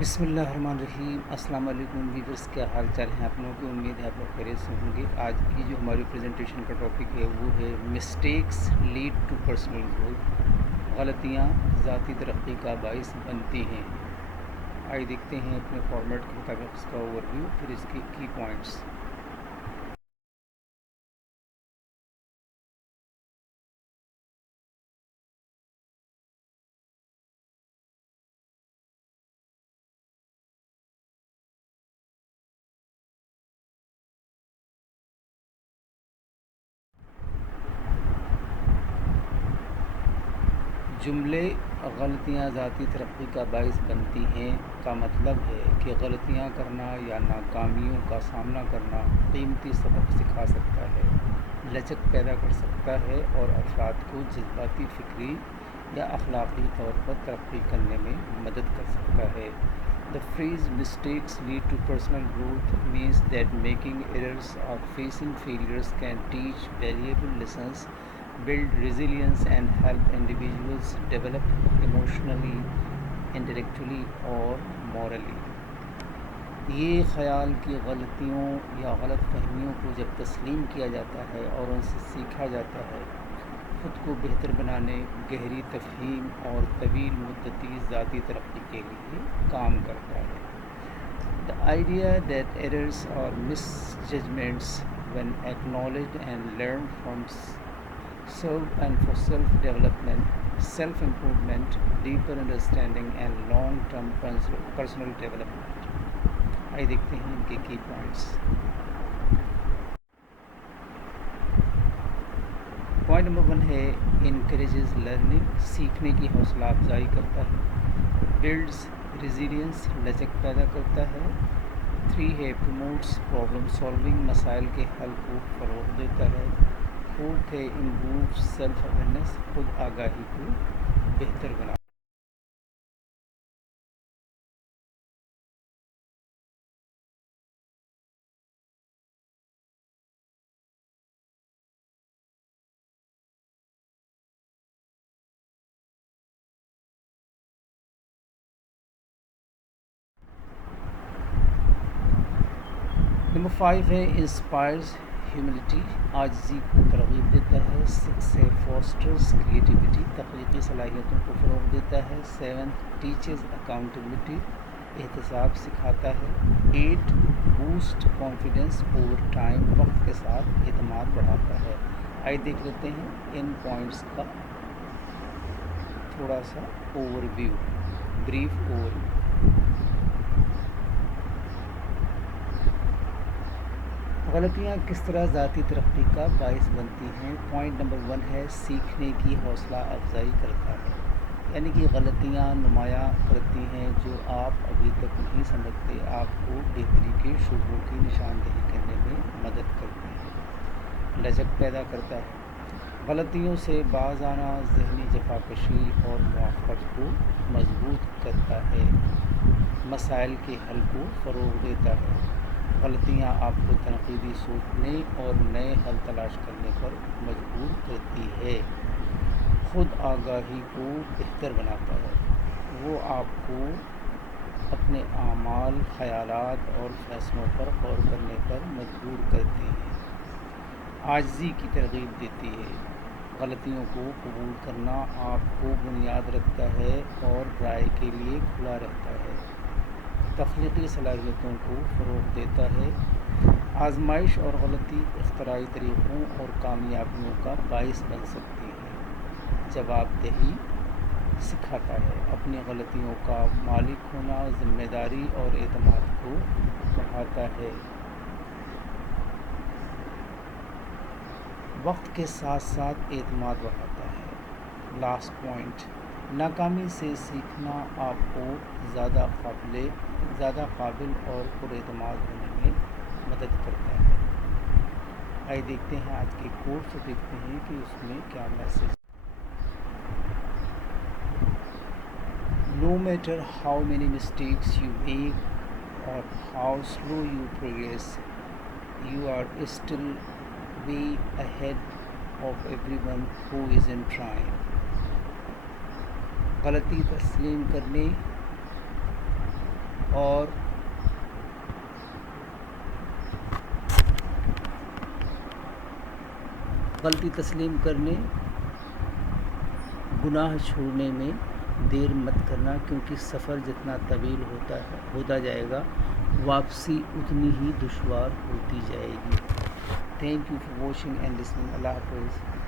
بسم اللہ الرحمن الرحیم۔ السلام علیکم ویورس، کیا حال چال ہیں آپ لوگوں کی؟ امید ہے آپ لوگ خیریت سے ہوں گے۔ آج کی جو ہماری پریزنٹیشن کا ٹاپک ہے وہ ہے mistakes lead to personal growth, غلطیاں ذاتی ترقی کا باعث بنتی ہیں۔ آئیے دیکھتے ہیں اپنے فارمیٹ کے مطابق اس کا اوور ویو، پھر اس کے کی پوائنٹس۔ جملے غلطیاں ذاتی ترقی کا باعث بنتی ہیں کا مطلب ہے کہ غلطیاں کرنا یا ناکامیوں کا سامنا کرنا قیمتی سبق سکھا سکتا ہے، لچک پیدا کر سکتا ہے اور افراد کو جذباتی، فکری یا اخلاقی طور پر ترقی کرنے میں مدد کر سکتا ہے۔ The phrase mistakes lead to personal growth means that making errors or facing failures can teach valuable lessons, build resilience and help individuals develop emotionally, intellectually or morally۔ یہ خیال کہ غلطیوں یا غلط فہمیوں کو جب تسلیم کیا جاتا ہے اور ان سے سیکھا جاتا ہے، خود کو بہتر بنانے، گہری تفہیم اور طویل مدتی ذاتی ترقی کے لیے کام کرتا ہے۔ The idea that errors or misjudgments, when acknowledged and learned from, serve and for self-development, self-improvement, deeper understanding and long-term personal development۔ آئیے دیکھتے ہیں ان کے کی پوائنٹس۔ پوائنٹ نمبر 1 ہے انکریجز لرننگ، سیکھنے کی حوصلہ افزائی کرتا ہے۔ بلڈز ریزیلینس، لچک پیدا کرتا ہے۔ 3 ہے پروموٹس پرابلم سالونگ، مسائل کے حل کو فروغ دیتا ہے۔ 4 ہے امپروو سیلف اویئرنیس، خود آگاہی کو بہتر بنا۔ نمبر 5 ہے انسپائرز ہیوملٹی، عاجزی کو ترغیب دیتا ہے۔ 6 ہے فاسٹرز کریٹیوٹی، تخلیقی صلاحیتوں کو فروغ دیتا ہے۔ 7 ٹیچز اکاؤنٹیبلٹی، احتساب سکھاتا ہے۔ 8 بوسٹ کانفیڈنس اوور ٹائم، وقت کے ساتھ اعتماد بڑھاتا ہے۔ آئیے دیکھ لیتے ہیں ان پوائنٹس کا تھوڑا سا overview, brief overview. غلطیاں کس طرح ذاتی ترقی کا باعث بنتی ہیں؟ پوائنٹ نمبر 1 ہے سیکھنے کی حوصلہ افزائی کرتا ہے، یعنی کہ غلطیاں نمایاں کرتی ہیں جو آپ ابھی تک نہیں سمجھتے، آپ کو بہتری کے شعبوں کی نشاندہی کرنے میں مدد کرتی ہیں۔ لچک پیدا کرتا ہے، غلطیوں سے باز آنا ذہنی جفاکشی اور موافقت کو مضبوط کرتا ہے۔ مسائل کے حل کو فروغ دیتا ہے، غلطیاں آپ کو تنقیدی سوچنے اور نئے حل تلاش کرنے پر مجبور کرتی ہے۔ خود آگاہی کو بہتر بناتا ہے، وہ آپ کو اپنے اعمال، خیالات اور فیصلوں پر غور کرنے پر مجبور کرتی ہے۔ عاجزی کی ترغیب دیتی ہے، غلطیوں کو قبول کرنا آپ کو بنیاد رکھتا ہے اور رائے کے لیے کھلا رہتا ہے۔ تخلیقی صلاحیتوں کو فروغ دیتا ہے، آزمائش اور غلطی اختراعی طریقوں اور کامیابیوں کا باعث بن سکتی ہے۔ جواب دہی سکھاتا ہے، اپنی غلطیوں کا مالک ہونا ذمہ داری اور اعتماد کو بڑھاتا ہے۔ وقت کے ساتھ ساتھ اعتماد بڑھاتا ہے۔ لاسٹ پوائنٹ، ناکامی سے سیکھنا آپ کو زیادہ قابل اور پراعتماد ہونے میں مدد کرتا ہے۔ آئیے دیکھتے ہیں آج کے کوٹ سے، دیکھتے ہیں کہ اس میں کیا message. No matter how many mistakes you make or how slow you progress, you are still way ahead of everyone who isn't trying۔ غلطی تسلیم کرنے اور غلطی تسلیم کرنے، گناہ چھوڑنے میں دیر مت کرنا، کیونکہ سفر جتنا طویل ہوتا جائے گا واپسی اتنی ہی دشوار ہوتی جائے گی۔ Thank you for watching and listening. اللہ حافظ۔